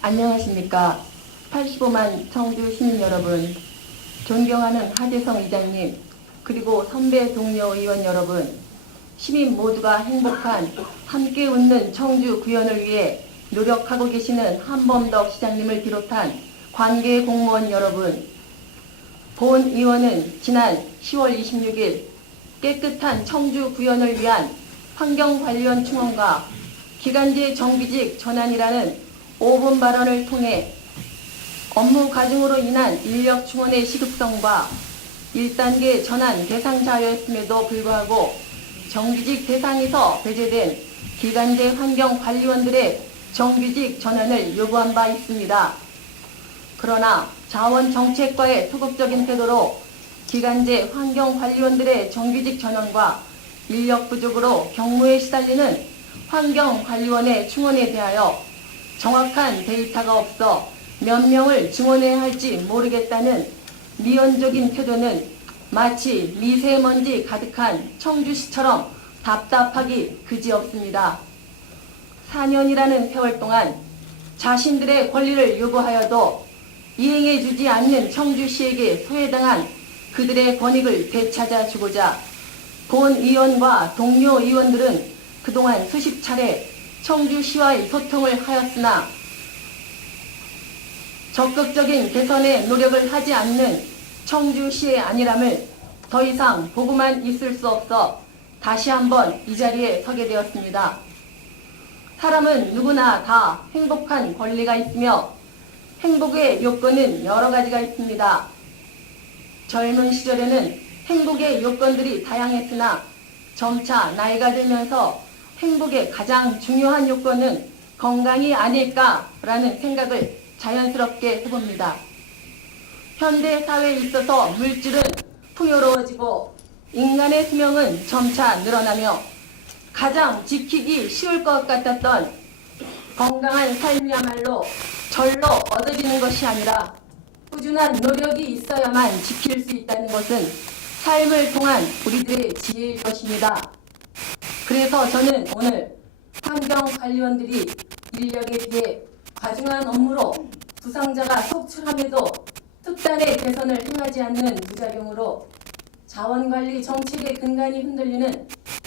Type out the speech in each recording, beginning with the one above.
안녕하십니까. 85만 청주 시민 여러분, 존경하는 하재성 의장님, 그리고 선배 동료 의원 여러분, 시민 모두가 행복한 함께 웃는 청주 구현을 위해 노력하고 계시는 한범덕 시장님을 비롯한 관계 공무원 여러분, 본 의원은 지난 10월 26일 깨끗한 청주 구현을 위한 환경관리원 충원과 기간제 정규직 전환이라는 5분 발언을 통해 업무 과중으로 인한 인력 충원의 시급성과 1단계 전환 대상자였음에도 불구하고 정규직 대상에서 배제된 기간제 환경관리원들의 정규직 전환을 요구한 바 있습니다. 그러나 자원정책과의 소극적인 태도로 기간제 환경관리원들의 정규직 전환과 인력 부족으로 경무에 시달리는 환경관리원의 충원에 대하여 정확한 데이터가 없어 몇 명을 증원해야 할지 모르겠다는 미온적인 태도는 마치 미세먼지 가득한 청주시처럼 답답하기 그지없습니다. 4년이라는 세월 동안 자신들의 권리를 요구하여도 이행해주지 않는 청주시에게 소외당한 그들의 권익을 되찾아주고자 본 의원과 동료 의원들은 그동안 수십 차례 청주시와의 소통을 하였으나 적극적인 개선의 노력을 하지 않는 청주시의 안일함을 더 이상 보고만 있을 수 없어 다시 한번 이 자리에 서게 되었습니다. 사람은 누구나 다 행복한 권리가 있으며 행복의 요건은 여러 가지가 있습니다. 젊은 시절에는 행복의 요건들이 다양했으나 점차 나이가 들면서 행복의 가장 중요한 요건은 건강이 아닐까라는 생각을 자연스럽게 해봅니다. 현대 사회에 있어서 물질은 풍요로워지고 인간의 수명은 점차 늘어나며 가장 지키기 쉬울 것 같았던 건강한 삶이야말로 절로 얻어지는 것이 아니라 꾸준한 노력이 있어야만 지킬 수 있다는 것은 삶을 통한 우리들의 지혜일 것입니다. 그래서 저는 오늘 환경관리원들이 인력에 비해 과중한 업무로 부상자가 속출함에도 특단의 개선을 행하지 않는 부작용으로 자원관리 정책의 근간이 흔들리는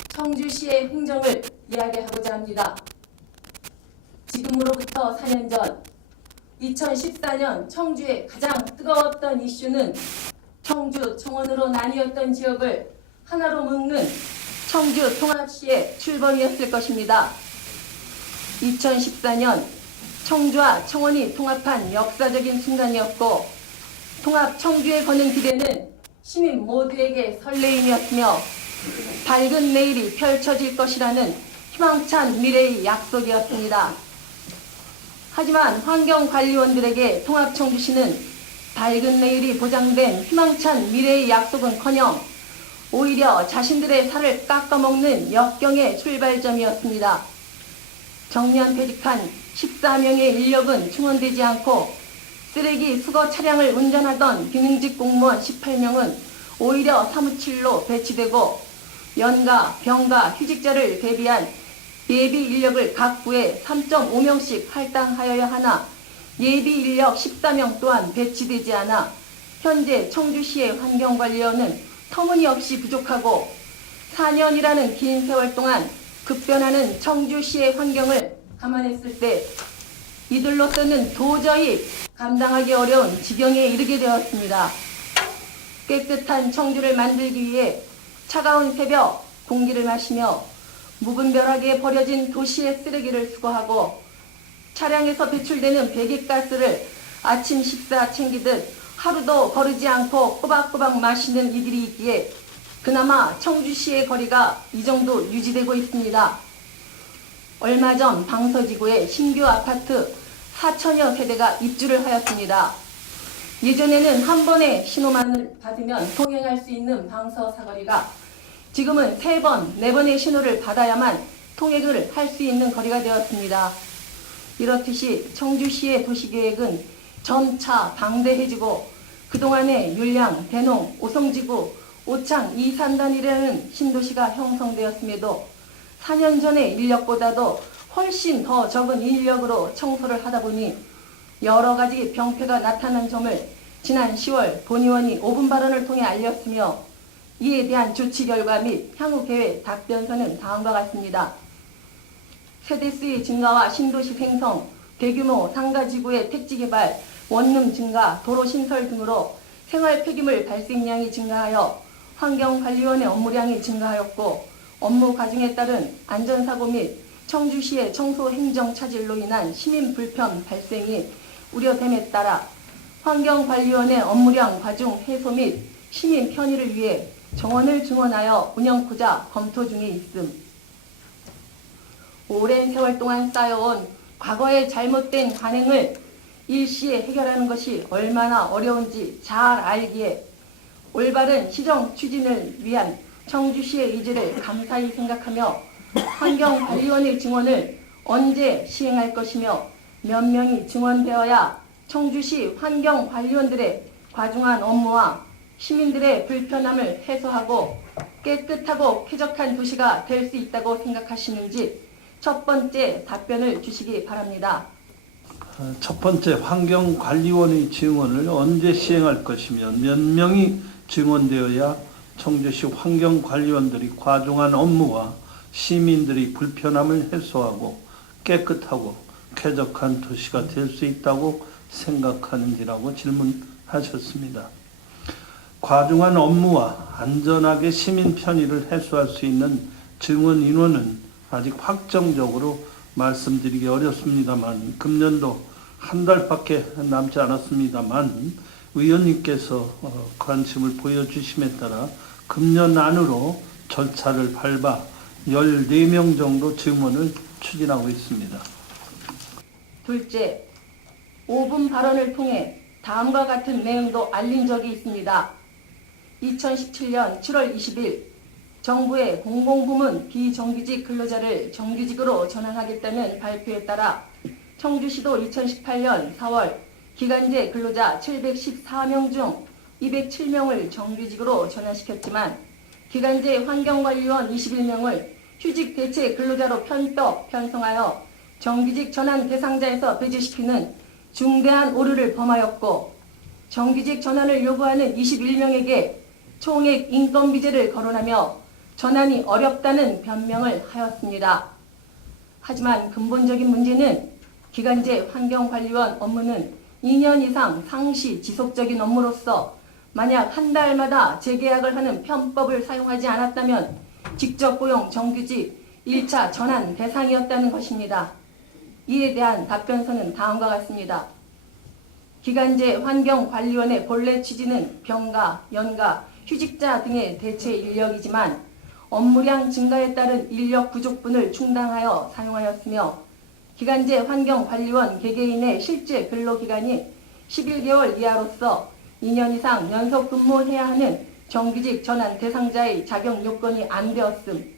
청주시의 행정을 이야기하고자 합니다. 지금으로부터 4년 전 2014년 청주의 가장 뜨거웠던 이슈는 청주 청원으로 나뉘었던 지역을 하나로 묶는 청주 통합시의 출범이었을 것입니다. 2014년 청주와 청원이 통합한 역사적인 순간이었고 통합 청주에 거는 기대는 시민 모두에게 설레임이었으며 밝은 내일이 펼쳐질 것이라는 희망찬 미래의 약속이었습니다. 하지만 환경관리원들에게 통합청주시는 밝은 내일이 보장된 희망찬 미래의 약속은커녕 오히려 자신들의 살을 깎아먹는 역경의 출발점이었습니다. 정년 퇴직한 14명의 인력은 충원되지 않고 쓰레기 수거 차량을 운전하던 기능직 공무원 18명은 오히려 사무실로 배치되고 연가, 병가, 휴직자를 대비한 예비 인력을 각 부에 3.5명씩 할당하여야 하나 예비 인력 14명 또한 배치되지 않아 현재 청주시의 환경관리원은 터무니없이 부족하고 4년이라는 긴 세월 동안 급변하는 청주시의 환경을 감안했을 때 이들로서는 도저히 감당하기 어려운 지경에 이르게 되었습니다. 깨끗한 청주를 만들기 위해 차가운 새벽 공기를 마시며 무분별하게 버려진 도시의 쓰레기를 수거하고 차량에서 배출되는 배기가스를 아침 식사 챙기듯 하루도 거르지 않고 꼬박꼬박 마시는 이들이 있기에 그나마 청주시의 거리가 이 정도 유지되고 있습니다. 얼마 전 방서지구에 신규 아파트 4천여 세대가 입주를 하였습니다. 예전에는 한 번의 신호만을 받으면 통행할 수 있는 방서 사거리가 지금은 3번, 4번의 신호를 받아야만 통행을 할 수 있는 거리가 되었습니다. 이렇듯이 청주시의 도시계획은 점차 방대해지고 그동안의 율량, 대농, 오성지구, 오창, 이산단이라는 신도시가 형성되었음에도 4년 전의 인력보다도 훨씬 더 적은 인력으로 청소를 하다 보니 여러 가지 병폐가 나타난 점을 지난 10월 본의원이 5분 발언을 통해 알렸으며 이에 대한 조치 결과 및 향후 계획 답변서는 다음과 같습니다. 세대수의 증가와 신도시 생성, 대규모 상가지구의 택지 개발, 원룸 증가, 도로 신설 등으로 생활 폐기물 발생량이 증가하여 환경관리원의 업무량이 증가하였고 업무 과중에 따른 안전사고 및 청주시의 청소 행정 차질로 인한 시민 불편 발생이 우려됨에 따라 환경관리원의 업무량 과중 해소 및 시민 편의를 위해 정원을 증원하여 운영코자 검토 중에 있음. 오랜 세월 동안 쌓여온 과거의 잘못된 관행을 일시에 해결하는 것이 얼마나 어려운지 잘 알기에 올바른 시정 추진을 위한 청주시의 의지를 감사히 생각하며 환경관리원의 증원을 언제 시행할 것이며 몇 명이 증원되어야 청주시 환경관리원들의 과중한 업무와 시민들의 불편함을 해소하고 깨끗하고 쾌적한 도시가 될 수 있다고 생각하시는지 첫 번째 답변을 주시기 바랍니다. 첫 번째, 환경관리원의 증원을 언제 시행할 것이며 몇 명이 증원되어야 청주시 환경관리원들이 과중한 업무와 시민들의 불편함을 해소하고 깨끗하고 쾌적한 도시가 될 수 있다고 생각하는지라고 질문하셨습니다. 과중한 업무와 안전하게 시민 편의를 해소할 수 있는 증원 인원은 아직 확정적으로 말씀드리기 어렵습니다만 금년도 한 달밖에 남지 않았습니다만 의원님께서 관심을 보여주심에 따라 금년 안으로 절차를 밟아 14명 정도 증원을 추진하고 있습니다. 둘째, 5분 발언을 통해 다음과 같은 내용도 알린 적이 있습니다. 2017년 7월 20일 정부의 공공부문 비정규직 근로자를 정규직으로 전환하겠다는 발표에 따라 청주시도 2018년 4월 기간제 근로자 714명 중 207명을 정규직으로 전환시켰지만 기간제 환경관리원 21명을 휴직 대체 근로자로 편성하여 정규직 전환 대상자에서 배제시키는 중대한 오류를 범하였고 정규직 전환을 요구하는 21명에게 총액 인건비제를 거론하며 전환이 어렵다는 변명을 하였습니다. 하지만 근본적인 문제는 기간제 환경관리원 업무는 2년 이상 상시 지속적인 업무로서 만약 한 달마다 재계약을 하는 편법을 사용하지 않았다면 직접 고용 정규직 1차 전환 대상이었다는 것입니다. 이에 대한 답변서는 다음과 같습니다. 기간제 환경관리원의 본래 취지는 병가, 연가, 휴직자 등의 대체 인력이지만 업무량 증가에 따른 인력 부족분을 충당하여 사용하였으며 기간제 환경관리원 개개인의 실제 근로기간이 11개월 이하로서 2년 이상 연속 근무해야 하는 정규직 전환 대상자의 자격 요건이 안 되었음.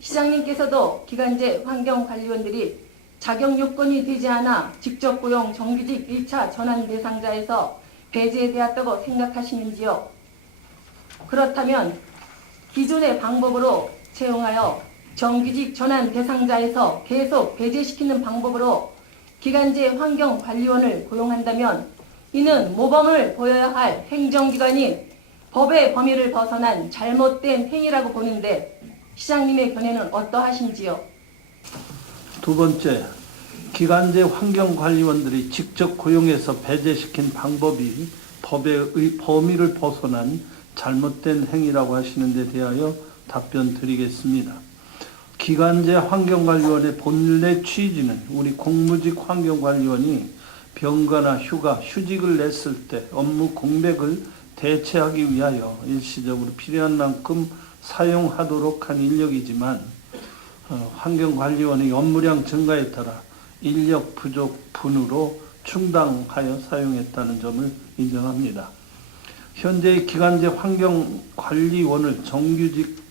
시장님께서도 기간제 환경관리원들이 자격 요건이 되지 않아 직접 고용 정규직 1차 전환 대상자에서 배제되었다고 생각하시는지요? 그렇다면 기존의 방법으로 채용하여 정규직 전환 대상자에서 계속 배제시키는 방법으로 기간제 환경관리원을 고용한다면 이는 모범을 보여야 할 행정기관이 법의 범위를 벗어난 잘못된 행위라고 보는데 시장님의 견해는 어떠하신지요? 두 번째, 기간제 환경관리원들이 직접 고용해서 배제시킨 방법이 법의 범위를 벗어난 잘못된 행위라고 하시는 데 대하여 답변 드리겠습니다. 기간제 환경관리원의 본래 취지는 우리 공무직 환경관리원이 병가나 휴가, 휴직을 냈을 때 업무 공백을 대체하기 위하여 일시적으로 필요한 만큼 사용하도록 한 인력이지만 환경관리원의 업무량 증가에 따라 인력 부족분으로 충당하여 사용했다는 점을 인정합니다. 현재의 기간제 환경관리원을 정규직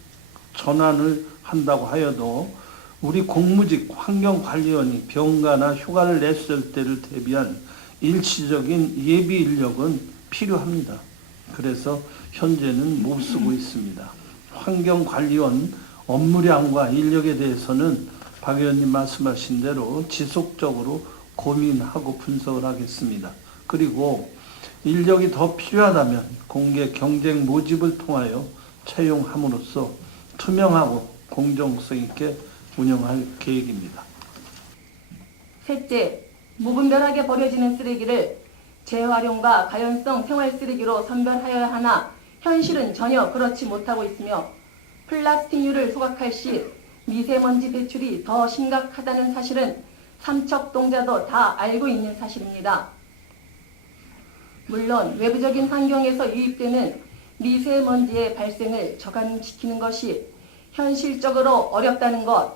전환을 한다고 하여도 우리 공무직 환경관리원이 병가나 휴가를 냈을 때를 대비한 일시적인 예비 인력은 필요합니다. 그래서 현재는 못 쓰고 있습니다. 환경관리원 업무량과 인력에 대해서는 박 의원님 말씀하신 대로 지속적으로 고민하고 분석을 하겠습니다. 그리고 인력이 더 필요하다면 공개 경쟁 모집을 통하여 채용함으로써 투명하고 공정성 있게 운영할 계획입니다. 셋째, 무분별하게 버려지는 쓰레기를 재활용과 가연성 생활 쓰레기로 선별하여야 하나 현실은 전혀 그렇지 못하고 있으며 플라스틱류를 소각할 시 미세먼지 배출이 더 심각하다는 사실은 삼척동자도 다 알고 있는 사실입니다. 물론 외부적인 환경에서 유입되는 미세먼지의 발생을 저감시키는 것이 현실적으로 어렵다는 것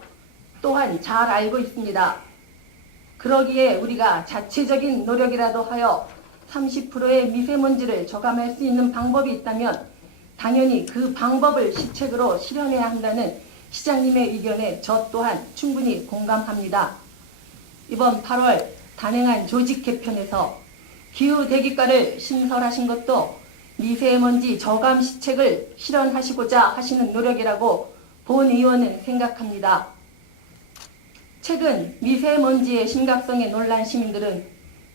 또한 잘 알고 있습니다. 그러기에 우리가 자체적인 노력이라도 하여 30%의 미세먼지를 저감할 수 있는 방법이 있다면 당연히 그 방법을 시책으로 실현해야 한다는 시장님의 의견에 저 또한 충분히 공감합니다. 이번 8월 단행한 조직 개편에서 기후대기과를 신설하신 것도 미세먼지 저감 시책을 실현하시고자 하시는 노력이라고 본 의원은 생각합니다. 최근 미세먼지의 심각성에 놀란 시민들은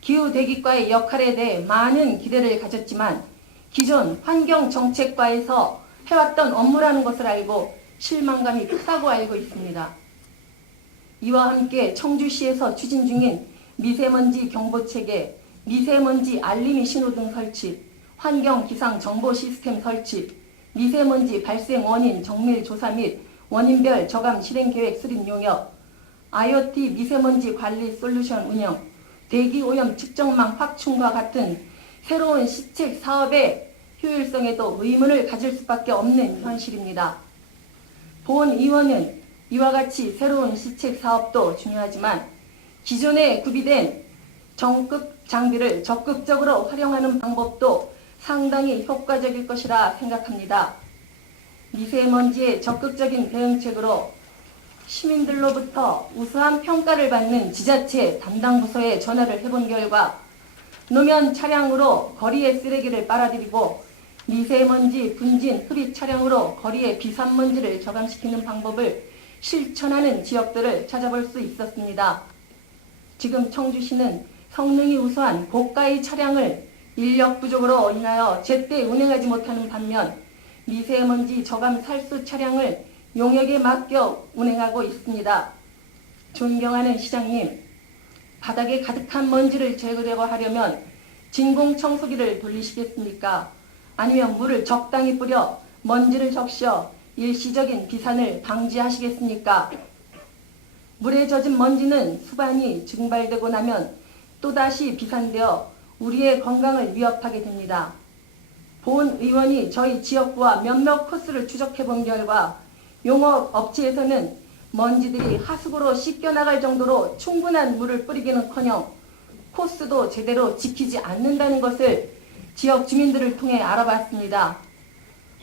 기후대기과의 역할에 대해 많은 기대를 가졌지만 기존 환경정책과에서 해왔던 업무라는 것을 알고 실망감이 크다고 알고 있습니다. 이와 함께 청주시에서 추진 중인 미세먼지 경보체계, 미세먼지 알림이 신호등 설치, 환경기상정보 시스템 설치, 미세먼지 발생 원인 정밀 조사 및 원인별 저감 실행계획 수립 용역, IoT 미세먼지 관리 솔루션 운영, 대기오염 측정망 확충과 같은 새로운 시책 사업의 효율성에도 의문을 가질 수밖에 없는 현실입니다. 본 의원은 이와 같이 새로운 시책 사업도 중요하지만 기존에 구비된 정급 장비를 적극적으로 활용하는 방법도 상당히 효과적일 것이라 생각합니다. 미세먼지의 적극적인 대응책으로 시민들로부터 우수한 평가를 받는 지자체 담당 부서에 전화를 해본 결과 노면 차량으로 거리에 쓰레기를 빨아들이고 미세먼지 분진 흡입 차량으로 거리에 비산먼지를 저감시키는 방법을 실천하는 지역들을 찾아볼 수 있었습니다. 지금 청주시는 성능이 우수한 고가의 차량을 인력 부족으로 인하여 제때 운행하지 못하는 반면 미세먼지 저감 살수 차량을 용역에 맡겨 운행하고 있습니다. 존경하는 시장님, 바닥에 가득한 먼지를 제거하려면 진공청소기를 돌리시겠습니까? 아니면 물을 적당히 뿌려 먼지를 적셔 일시적인 비산을 방지하시겠습니까? 물에 젖은 먼지는 수반이 증발되고 나면 또다시 비산되어 우리의 건강을 위협하게 됩니다. 본 의원이 저희 지역구와 몇몇 코스를 추적해 본 결과 용업업체에서는 먼지들이 하수구로 씻겨나갈 정도로 충분한 물을 뿌리기는커녕 코스도 제대로 지키지 않는다는 것을 지역 주민들을 통해 알아봤습니다.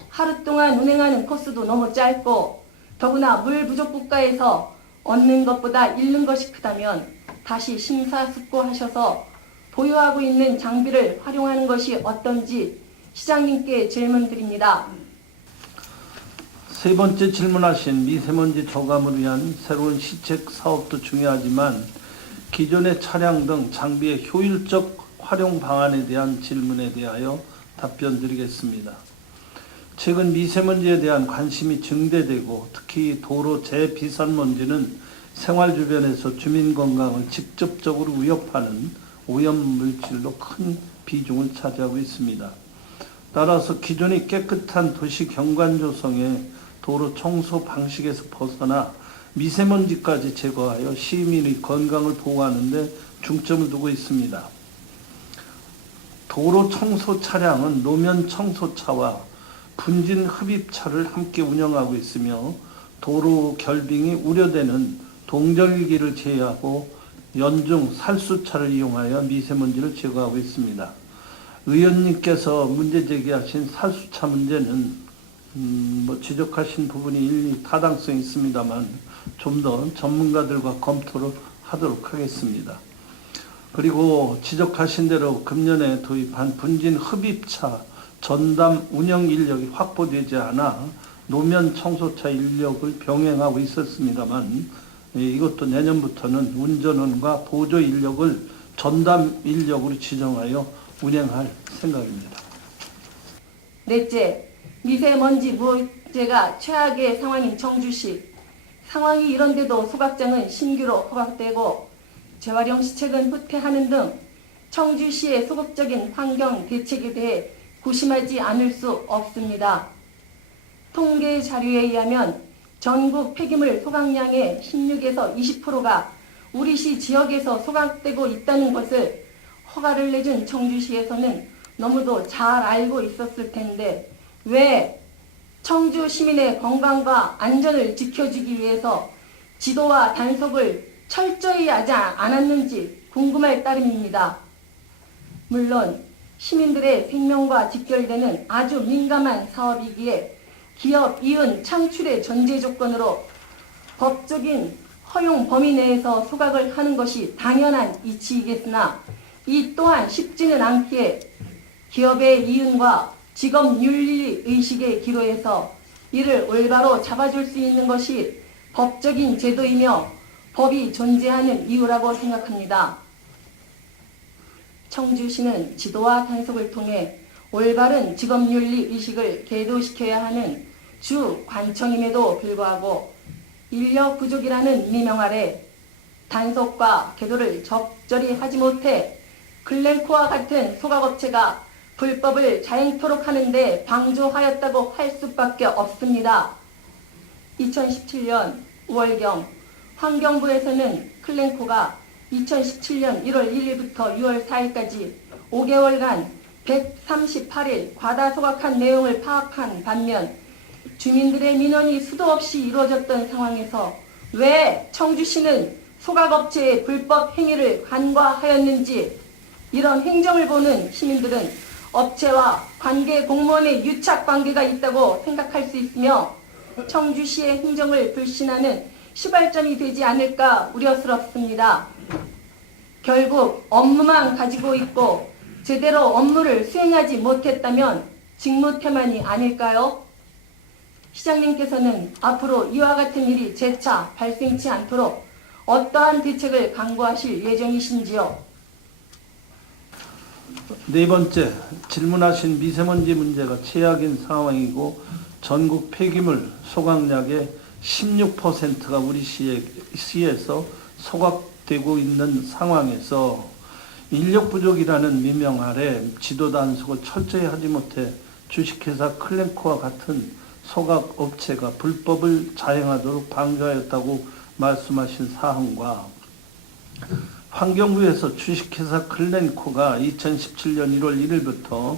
하루 동안 운행하는 코스도 너무 짧고 더구나 물 부족 국가에서 얻는 것보다 잃는 것이 크다면 다시 심사숙고하셔서 보유하고 있는 장비를 활용하는 것이 어떤지 시장님께 질문드립니다. 세 번째 질문하신 미세먼지 저감을 위한 새로운 시책 사업도 중요하지만 기존의 차량 등 장비의 효율적 활용 방안에 대한 질문에 대하여 답변 드리겠습니다. 최근 미세먼지에 대한 관심이 증대되고 특히 도로 재비산먼지는 생활 주변에서 주민 건강을 직접적으로 위협하는 오염물질로 큰 비중을 차지하고 있습니다. 따라서 기존의 깨끗한 도시 경관 조성에 도로 청소 방식에서 벗어나 미세먼지까지 제거하여 시민의 건강을 보호하는 데 중점을 두고 있습니다. 도로 청소 차량은 노면 청소차와 분진 흡입차를 함께 운영하고 있으며 도로 결빙이 우려되는 동절기를 제외하고 연중 살수차를 이용하여 미세먼지를 제거하고 있습니다. 의원님께서 문제 제기하신 살수차 문제는 지적하신 부분이 일리 타당성이 있습니다만 좀 더 전문가들과 검토를 하도록 하겠습니다. 그리고 지적하신 대로 금년에 도입한 분진 흡입차 전담 운영 인력이 확보되지 않아 노면 청소차 인력을 병행하고 있었습니다만 이것도 내년부터는 운전원과 보조 인력을 전담 인력으로 지정하여 운행할 생각입니다. 넷째, 미세먼지 문제가 최악의 상황인 청주시. 상황이 이런데도 소각장은 신규로 허가되고 재활용 시책은 후퇴하는 등 청주시의 소극적인 환경 대책에 대해 고심하지 않을 수 없습니다. 통계 자료에 의하면 전국 폐기물 소각량의 16에서 20%가 우리 시 지역에서 소각되고 있다는 것을 허가를 내준 청주시에서는 너무도 잘 알고 있었을 텐데 왜 청주 시민의 건강과 안전을 지켜주기 위해서 지도와 단속을 철저히 하지 않았는지 궁금할 따름입니다. 물론 시민들의 생명과 직결되는 아주 민감한 사업이기에 기업 이윤 창출의 전제 조건으로 법적인 허용 범위 내에서 소각을 하는 것이 당연한 이치이겠으나 이 또한 쉽지는 않기에 기업의 이윤과 직업 윤리 의식에 기로해서 이를 올바로 잡아줄 수 있는 것이 법적인 제도이며 법이 존재하는 이유라고 생각합니다. 청주시는 지도와 단속을 통해 올바른 직업윤리 의식을 계도시켜야 하는 주 관청임에도 불구하고 인력 부족이라는 미명 아래 단속과 계도를 적절히 하지 못해 글렌코와 같은 소각업체가 불법을 자행토록 하는데 방조하였다고 할 수밖에 없습니다. 2017년 5월경 환경부에서는 클렌코가 2017년 1월 1일부터 6월 4일까지 5개월간 138일 과다 소각한 내용을 파악한 반면 주민들의 민원이 수도 없이 이루어졌던 상황에서 왜 청주시는 소각업체의 불법 행위를 간과하였는지 이런 행정을 보는 시민들은 업체와 관계 공무원의 유착 관계가 있다고 생각할 수 있으며 청주시의 행정을 불신하는 시발점이 되지 않을까 우려스럽습니다. 결국 업무만 가지고 있고 제대로 업무를 수행하지 못했다면 직무태만이 아닐까요? 시장님께서는 앞으로 이와 같은 일이 재차 발생치 않도록 어떠한 대책을 강구하실 예정이신지요? 네 번째, 질문하신 미세먼지 문제가 최악인 상황이고 전국 폐기물 소각량의 16%가 우리 시에서 소각되고 있는 상황에서 인력 부족이라는 미명 아래 지도 단속을 철저히 하지 못해 주식회사 클렌코와 같은 소각업체가 불법을 자행하도록 방조하였다고 말씀하신 사항과 환경부에서 주식회사 클렌코가 2017년 1월 1일부터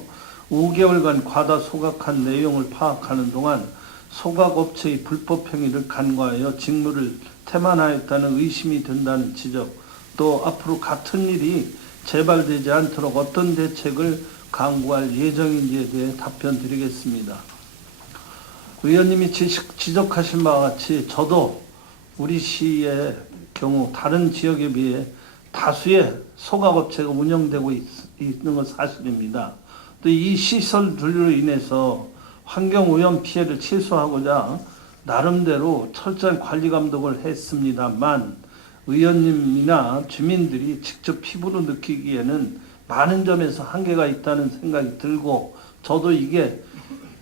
5개월간 과다 소각한 내용을 파악하는 동안 소각업체의 불법 행위를 간과하여 직무를 태만하였다는 의심이 든다는 지적, 또 앞으로 같은 일이 재발되지 않도록 어떤 대책을 강구할 예정인지에 대해 답변 드리겠습니다. 의원님이 지적하신 바와 같이 저도 우리 시의 경우 다른 지역에 비해 다수의 소각업체가 운영되고 있는 건 사실입니다. 또 이 시설들로 인해서 환경오염 피해를 최소화하고자 나름대로 철저한 관리 감독을 했습니다만 의원님이나 주민들이 직접 피부로 느끼기에는 많은 점에서 한계가 있다는 생각이 들고 저도 이게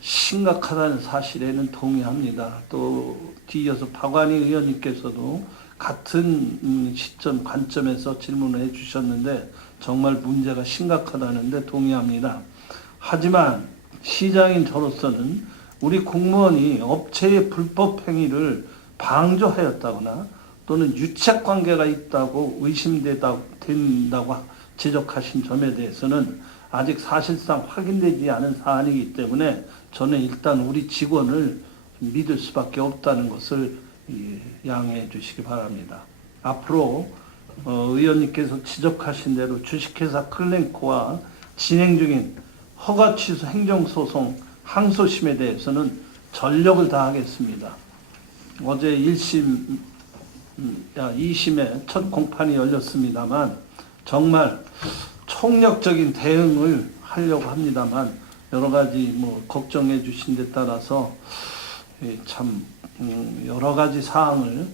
심각하다는 사실에는 동의합니다. 또 뒤이어서 박완희 의원님께서도 같은 시점 관점에서 질문을 해주셨는데 정말 문제가 심각하다는데 동의합니다. 하지만 시장인 저로서는 우리 공무원이 업체의 불법 행위를 방조하였다거나 또는 유착 관계가 있다고 의심된다고 지적하신 점에 대해서는 아직 사실상 확인되지 않은 사안이기 때문에 저는 일단 우리 직원을 믿을 수밖에 없다는 것을 양해해 주시기 바랍니다. 앞으로 의원님께서 지적하신 대로 주식회사 클렌코와 진행 중인 허가 취소 행정소송 항소심에 대해서는 전력을 다하겠습니다. 어제 1심, 2심에 첫 공판이 열렸습니다만 정말 총력적인 대응을 하려고 합니다만 여러 가지 걱정해 주신 데 따라서 참 여러 가지 사항을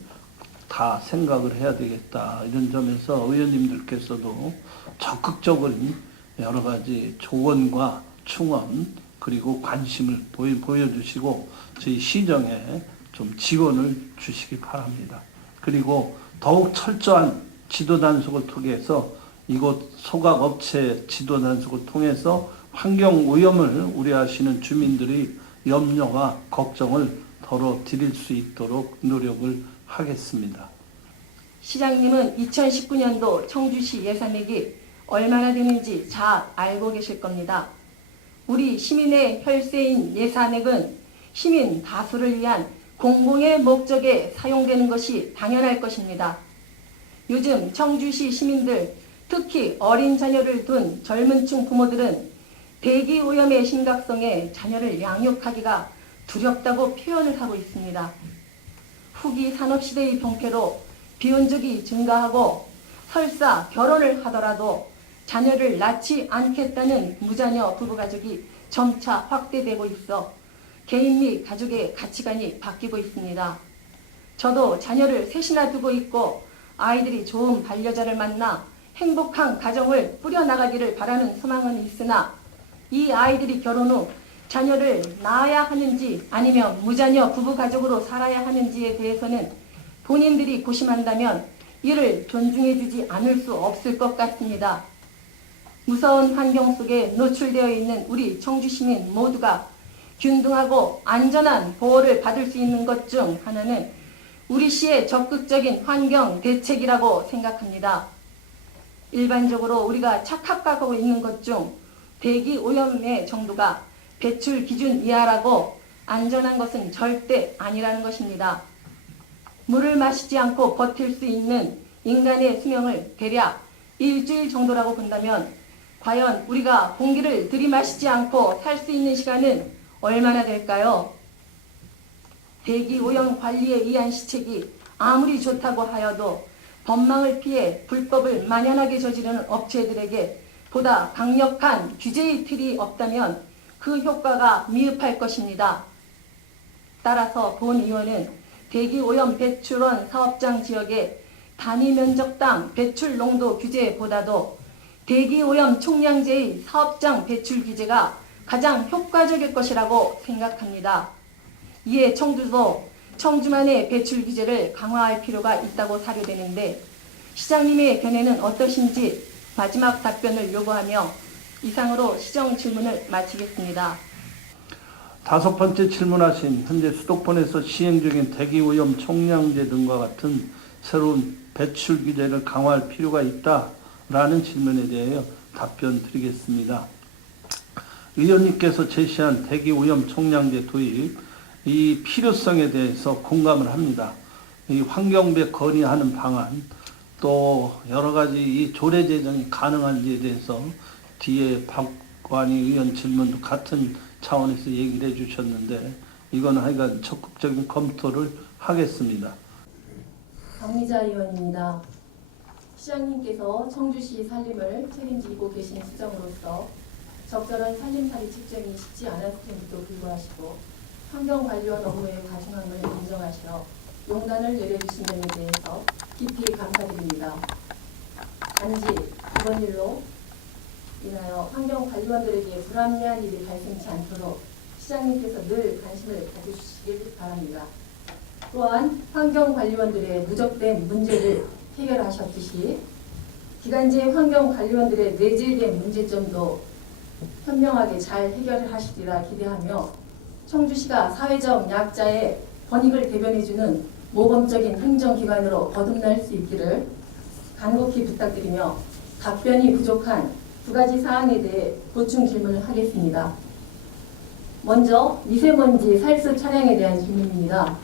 다 생각을 해야 되겠다. 이런 점에서 의원님들께서도 적극적인 여러 가지 조언과 충원 그리고 관심을 보여주시고 저희 시정에 좀 지원을 주시기 바랍니다. 그리고 더욱 철저한 지도 단속을 통해서 이곳 소각업체 지도 단속을 통해서 환경 오염을 우려하시는 주민들의 염려와 걱정을 덜어드릴 수 있도록 노력을 하겠습니다. 시장님은 2019년도 청주시 예산액이 얼마나 되는지 잘 알고 계실 겁니다. 우리 시민의 혈세인 예산액은 시민 다수를 위한 공공의 목적에 사용되는 것이 당연할 것입니다. 요즘 청주시 시민들, 특히 어린 자녀를 둔 젊은 층 부모들은 대기 오염의 심각성에 자녀를 양육하기가 두렵다고 표현을 하고 있습니다. 후기 산업시대의 병폐로 비혼족이 증가하고 설사 결혼을 하더라도 자녀를 낳지 않겠다는 무자녀 부부가족이 점차 확대되고 있어 개인 및 가족의 가치관이 바뀌고 있습니다. 저도 자녀를 셋이나 두고 있고 아이들이 좋은 반려자를 만나 행복한 가정을 꾸려나가기를 바라는 소망은 있으나 이 아이들이 결혼 후 자녀를 낳아야 하는지 아니면 무자녀 부부가족으로 살아야 하는지에 대해서는 본인들이 고심한다면 이를 존중해주지 않을 수 없을 것 같습니다. 무서운 환경 속에 노출되어 있는 우리 청주시민 모두가 균등하고 안전한 보호를 받을 수 있는 것 중 하나는 우리 시의 적극적인 환경 대책이라고 생각합니다. 일반적으로 우리가 착각하고 있는 것 중 대기 오염의 정도가 배출 기준 이하라고 안전한 것은 절대 아니라는 것입니다. 물을 마시지 않고 버틸 수 있는 인간의 수명을 대략 일주일 정도라고 본다면 과연 우리가 공기를 들이마시지 않고 살 수 있는 시간은 얼마나 될까요? 대기 오염 관리에 의한 시책이 아무리 좋다고 하여도 법망을 피해 불법을 만연하게 저지르는 업체들에게 보다 강력한 규제의 틀이 없다면 그 효과가 미흡할 것입니다. 따라서 본 의원은 대기오염 배출원 사업장 지역의 단위 면적당 배출 농도 규제보다도 대기오염 총량제의 사업장 배출 규제가 가장 효과적일 것이라고 생각합니다. 이에 청주도 청주만의 배출 규제를 강화할 필요가 있다고 사료되는데 시장님의 견해는 어떠신지 마지막 답변을 요구하며 이상으로 시정 질문을 마치겠습니다. 5번째 질문하신 현재 수도권에서 시행 중인 대기오염 총량제 등과 같은 새로운 배출 규제를 강화할 필요가 있다라는 질문에 대하여 답변 드리겠습니다. 의원님께서 제시한 대기오염 총량제 도입, 이 필요성에 대해서 공감을 합니다. 이 환경부에 건의하는 방안, 또 여러 가지 이 조례 제정이 가능한지에 대해서 뒤에 박관희 의원 질문도 같은 차원에서 얘기를 해주셨는데 이건 하여간 적극적인 검토를 하겠습니다. 박미자 의원입니다. 시장님께서 청주시 살림을 책임지고 계신 시정으로서 적절한 살림살이 측정이 쉽지 않았음에도 불구하시고 환경관리원 업무의 과중함을 인정하시어 용단을 내려주신 점에 대해서 깊이 감사드립니다. 단지 이번 일로 인하여 환경관리원들에게 불합리한 일이 발생치 않도록 시장님께서 늘 관심을 가져주시길 바랍니다. 또한 환경관리원들의 누적된 문제를 해결하셨듯이 기간제 환경관리원들의 내재된 문제점도 현명하게 잘 해결을 하시리라 기대하며 청주시가 사회적 약자의 권익을 대변해주는 모범적인 행정기관으로 거듭날 수 있기를 간곡히 부탁드리며 답변이 부족한 2가지 사항에 대해 보충 질문을 하겠습니다. 먼저 미세먼지 살수 차량에 대한 질문입니다.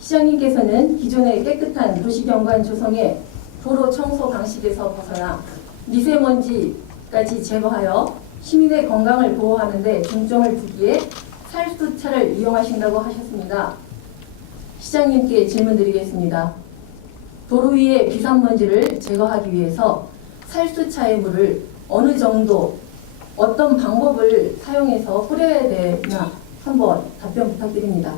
시장님께서는 기존의 깨끗한 도시경관 조성의 도로 청소 방식에서 벗어나 미세먼지까지 제거하여 시민의 건강을 보호하는 데 중점을 두기에 살수차를 이용하신다고 하셨습니다. 시장님께 질문드리겠습니다. 도로 위의 비상먼지를 제거하기 위해서 살수차의 물을 어느 정도 어떤 방법을 사용해서 뿌려야 되나 한번 답변 부탁드립니다.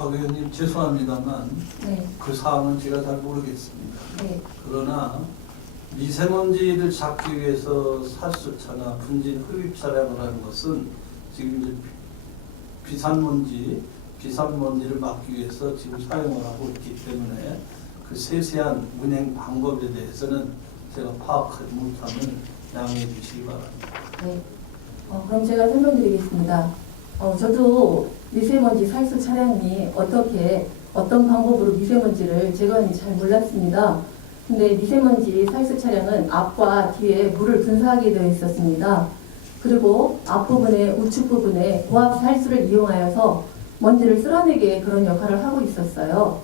박 의원님 죄송합니다만 네. 그 사항은 제가 잘 모르겠습니다. 네. 그러나 미세먼지를 잡기 위해서 살수차나 분진 흡입 차량을 하는 것은 지금 이제 비산먼지를 막기 위해서 지금 사용을 하고 있기 때문에 그 세세한 운행 방법에 대해서는 제가 파악하지 못함을 양해해 주시기 바랍니다. 네. 그럼 제가 설명드리겠습니다. 저도 미세먼지 살수 차량이 어떤 방법으로 미세먼지를 제거하는지 잘 몰랐습니다. 근데 미세먼지 살수 차량은 앞과 뒤에 물을 분사하게 되어 있었습니다. 그리고 앞부분에 우측 부분에 고압 살수를 이용하여서 먼지를 쓸어내게 그런 역할을 하고 있었어요.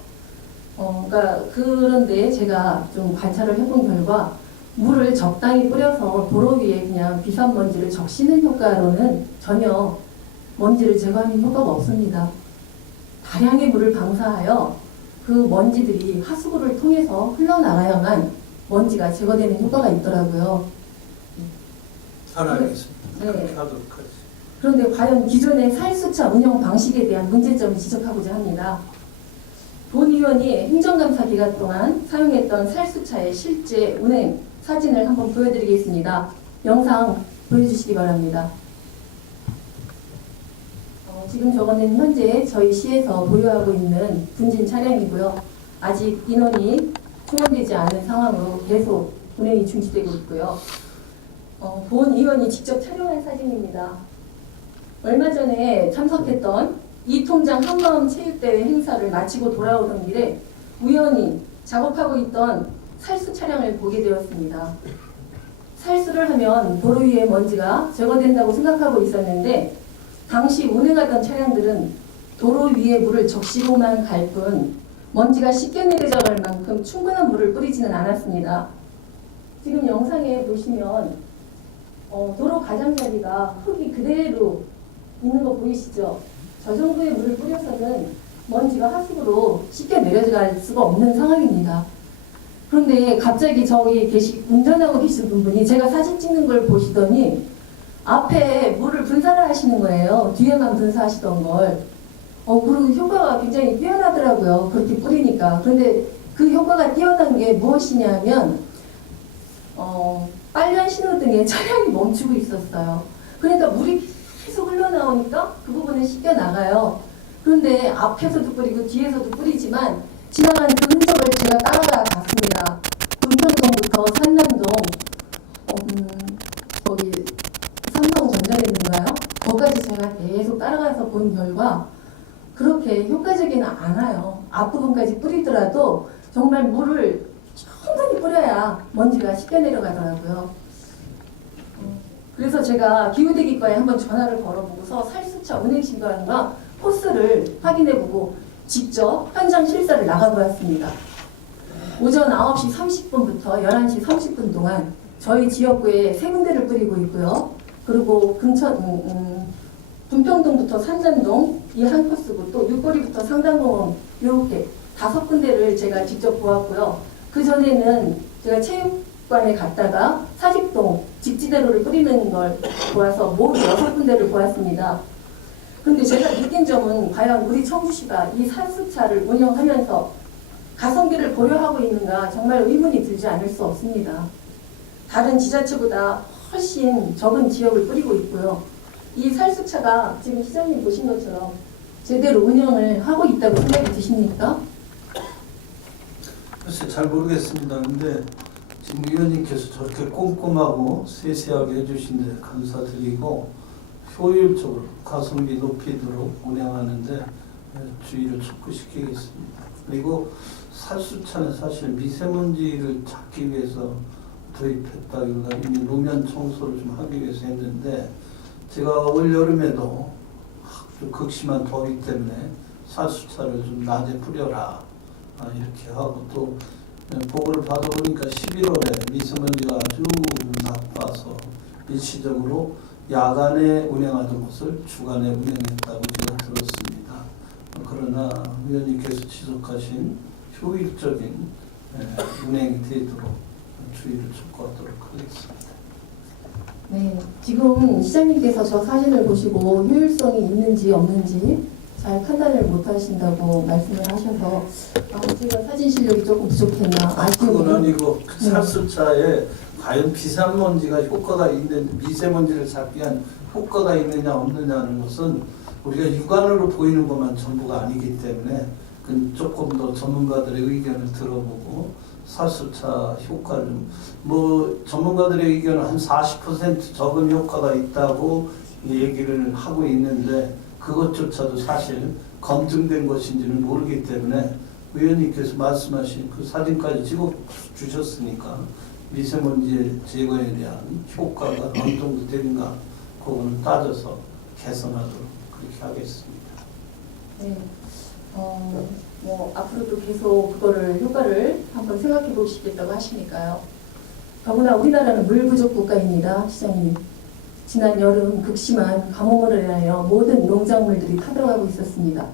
그런데 제가 좀 관찰을 해본 결과 물을 적당히 뿌려서 도로 위에 그냥 비산먼지를 적시는 효과로는 전혀 먼지를 제거하는 효과가 없습니다. 다량의 물을 방사하여 그 먼지들이 하수구를 통해서 흘러나가야만 먼지가 제거되는 효과가 있더라고요. 잘 알겠습니다. 네. 그렇게 하도록 하겠습니다. 그런데 과연 기존의 살수차 운영 방식에 대한 문제점을 지적하고자 합니다. 본 의원이 행정감사 기간 동안 사용했던 살수차의 실제 운행 사진을 한번 보여드리겠습니다. 영상 보여주시기 바랍니다. 지금 저거는 현재 저희 시에서 보유하고 있는 분진 차량이고요. 아직 인원이 충원되지 않은 상황으로 계속 운행이 중지되고 있고요. 본 의원이 직접 촬영한 사진입니다. 얼마 전에 참석했던 이통장 한마음 체육대회 행사를 마치고 돌아오던 길에 우연히 작업하고 있던 살수 차량을 보게 되었습니다. 살수를 하면 도로 위의 먼지가 제거된다고 생각하고 있었는데 당시 운행하던 차량들은 도로 위에 물을 적시고만 갈 뿐 먼지가 쉽게 내려갈 만큼 충분한 물을 뿌리지는 않았습니다. 지금 영상에 보시면 도로 가장자리가 흙이 그대로 있는 거 보이시죠? 저 정도의 물을 뿌려서는 먼지가 하수구로 쉽게 내려갈 수가 없는 상황입니다. 그런데 갑자기 저기 운전하고 계신 분이 제가 사진 찍는 걸 보시더니 앞에 물을 분사를 하시는 거예요. 뒤에만 분사하시던 걸. 그리고 효과가 굉장히 뛰어나더라고요. 그렇게 뿌리니까. 그런데 그 효과가 뛰어난 게 무엇이냐면 빨간 신호등에 차량이 멈추고 있었어요. 그러니까 물이 계속 흘러나오니까 그 부분은 씻겨 나가요. 그런데 앞에서도 뿌리고 뒤에서도 뿌리지만 지나간 그 흔적을 제가 따라가 봤습니다. 문평동부터 산남동, 거기 삼성전자랜드인가요? 거기까지 제가 계속 따라가서 본 결과 그렇게 효과적이는 않아요. 앞부분까지 뿌리더라도 정말 물을 충분히 뿌려야 먼지가 쉽게 내려가더라고요. 그래서 제가 기후대기과에 한번 전화를 걸어보고서 살수차 운행시간과 코스를 확인해보고 직접 현장 실사를 나가보았습니다. 오전 9시 30분부터 11시 30분 동안 저희 지역구에 3군데를 뿌리고 있고요. 그리고 분평동부터 산전동 이 한 코스고 또 육거리부터 상당공원 이렇게 5군데를 제가 직접 보았고요. 그 전에는 제가 체육관에 갔다가 사직동 직지대로를 뿌리는 걸 보아서 모두 6군데를 보았습니다. 근데 제가 느낀 점은 과연 우리 청주시가 이 살수차를 운영하면서 가성비를 고려하고 있는가 정말 의문이 들지 않을 수 없습니다. 다른 지자체보다 훨씬 적은 지역을 뿌리고 있고요. 이 살수차가 지금 시장님 보신 것처럼 제대로 운영을 하고 있다고 생각이 드십니까? 글쎄 잘 모르겠습니다. 근데 지금 의원님께서 저렇게 꼼꼼하고 세세하게 해주신 데 감사드리고 효율적으로 가성비 높이도록 운영하는데 주의를 촉구시키겠습니다. 그리고 살수차는 사실 미세먼지를 잡기 위해서 도입했다기보다 이미 노면 청소를 좀 하기 위해서 했는데 제가 올 여름에도 좀 극심한 더위 때문에 살수차를 좀 낮에 뿌려라 이렇게 하고 또 보고를 받아보니까 11월에 미세먼지가 아주 나빠서 일시적으로 야간에 운행하던 것을 주간에 운행했다고 제가 들었습니다. 그러나 의원님께서 지적하신 효율적인 운행이 되도록 주의를 촉구하도록 하겠습니다. 네, 지금 시장님께서 저 사진을 보시고 효율성이 있는지 없는지 잘 판단을 못 하신다고 말씀을 하셔서 제가 사진 실력이 조금 부족했나 그건 아쉬운 아니고 살수차에 과연 비산먼지가 효과가 있는 미세먼지를 잡기 위한 효과가 있느냐 없느냐는 것은 우리가 육안으로 보이는 것만 전부가 아니기 때문에 그 조금 더 전문가들의 의견을 들어보고 살수차 효과를 뭐 전문가들의 의견은 한 40% 적은 효과가 있다고 얘기를 하고 있는데 그것조차도 사실 검증된 것인지는 모르기 때문에 의원님께서 말씀하신 그 사진까지 찍어 주셨으니까 미세먼지 제거에 대한 효과가 어느 정도 되는가 그거는 따져서 개선하도록 그렇게 하겠습니다. 네. 뭐 앞으로도 계속 그거를 효과를 한번 생각해 보시겠다고 하시니까요. 더구나 우리나라는 물 부족 국가입니다, 시장님. 지난 여름 극심한 가뭄으로 인하여 모든 농작물들이 타들어가고 있었습니다.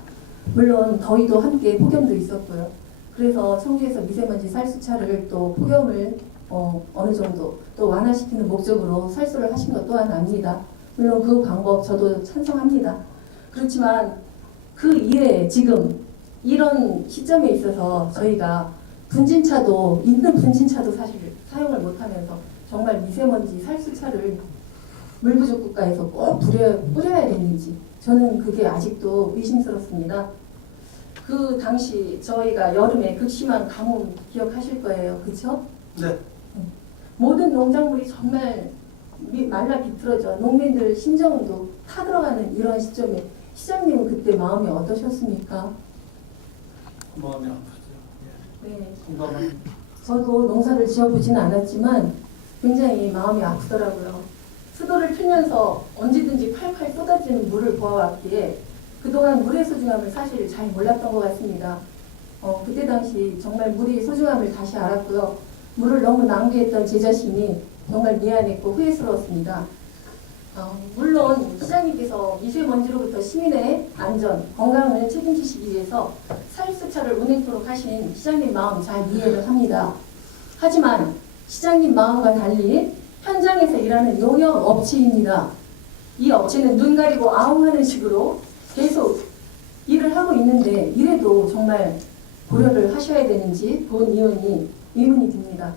물론 더위도 함께 폭염도 있었고요. 그래서 청주에서 미세먼지 살수차를 또 폭염을 어느 정도 또 완화시키는 목적으로 살수를 하신 것 또한 압니다. 물론 그 방법 저도 찬성합니다. 그렇지만 그 이외에 지금 이런 시점에 있어서 저희가 분진차도 있는 분진차도 사실 사용을 못하면서 정말 미세먼지 살수차를 물 부족 국가에서 꼭 뿌려야 되는지 저는 그게 아직도 의심스럽습니다. 그 당시 저희가 여름에 극심한 가뭄 기억하실 거예요. 그렇죠? 네. 모든 농작물이 정말 말라 비틀어져 농민들 심정도 타들어가는 이런 시점에 시장님은 그때 마음이 어떠셨습니까? 마음이 아프죠. 네. 공감합니다. 저도 농사를 지어보지는 않았지만 굉장히 마음이 아프더라고요. 수도를 틀면서 언제든지 팔팔 쏟아지는 물을 보아왔기에 그동안 물의 소중함을 사실 잘 몰랐던 것 같습니다. 그때 당시 정말 물의 소중함을 다시 알았고요. 물을 너무 낭비했던 제 자신이 정말 미안했고 후회스러웠습니다. 물론 시장님께서 미세먼지로부터 시민의 안전, 건강을 책임지시기 위해서 살수차를 운행토록 하신 시장님 마음 잘 이해를 합니다. 하지만 시장님 마음과 달리 현장에서 일하는 용역업체입니다. 이 업체는 눈 가리고 아웅하는 식으로 계속 일을 하고 있는데 이래도 정말 고려를 하셔야 되는지 본 의원이 의문이 듭니다.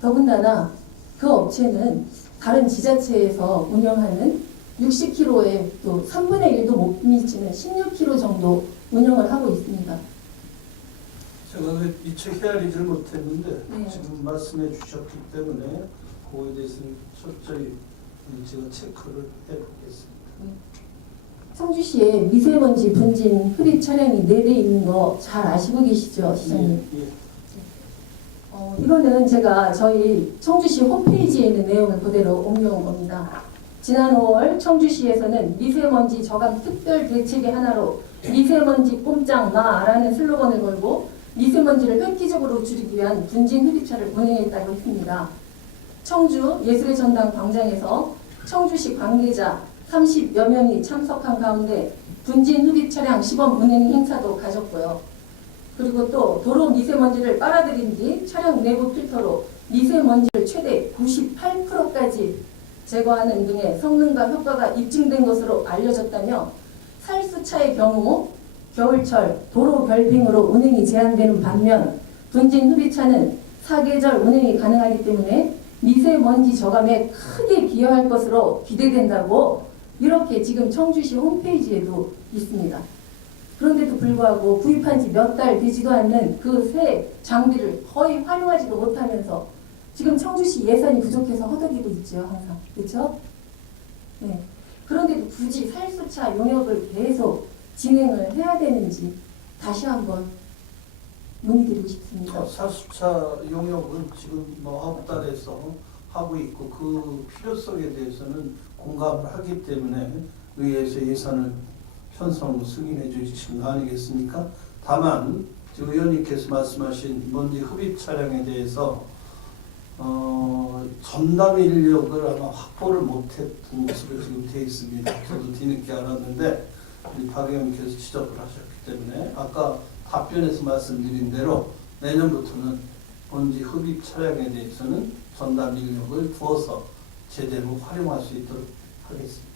더군다나 그 업체는 다른 지자체에서 운영하는 60km의 또 3분의 1도 못 미치는 16km 정도 운영을 하고 있습니다. 제가 미처 헤아리질 못했는데 네. 지금 말씀해 주셨기 때문에 그거에 대해서는 철저히 제가 체크를 해보겠습니다. 청주시에 미세먼지 분진 흡입 차량이 4대 있는 거 잘 아시고 계시죠, 시장님? 예, 예. 이거는 제가 저희 청주시 홈페이지에 있는 내용을 그대로 옮겨온 겁니다. 지난 5월 청주시에서는 미세먼지 저감 특별 대책의 하나로 미세먼지 꼼짝 마라는 슬로건을 걸고 미세먼지를 획기적으로 줄이기 위한 분진 흡입차를 운행했다고 했습니다. 청주 예술의 전당 광장에서 청주시 관계자 30여 명이 참석한 가운데 분진 흡입 차량 시범 운행 행사도 가졌고요. 그리고 또 도로 미세먼지를 빨아들인 뒤 차량 내부 필터로 미세먼지를 최대 98%까지 제거하는 등의 성능과 효과가 입증된 것으로 알려졌다며 살수차의 경우 겨울철 도로 별빙으로 운행이 제한되는 반면 분진 흡입차는 사계절 운행이 가능하기 때문에 미세먼지 저감에 크게 기여할 것으로 기대된다고 이렇게 지금 청주시 홈페이지에도 있습니다. 그런데도 불구하고 구입한 지 몇 달 되지도 않는 그 새 장비를 거의 활용하지도 못하면서 지금 청주시 예산이 부족해서 허덕이고 있죠, 항상. 그렇죠? 네. 그런데도 굳이 살수차 용역을 계속 진행을 해야 되는지 다시 한번 문의드리고 싶습니다. 살수차 용역은 지금 뭐 9달에서 하고 있고 그 필요성에 대해서는 공감을 하기 때문에 의회에서 예산을 편성으로 승인해 주신 거 아니겠습니까? 다만 지금 의원님께서 말씀하신 먼지 흡입 차량에 대해서 전담 인력을 아마 확보를 못했던 것으로 지금 되어 있습니다. 저도 뒤늦게 알았는데 우리 박 의원님께서 지적을 하셨기 때문에 아까 답변에서 말씀드린 대로 내년부터는 먼지 흡입 차량에 대해서는 전담 인력을 두어서 제대로 활용할 수 있도록 하겠습니다.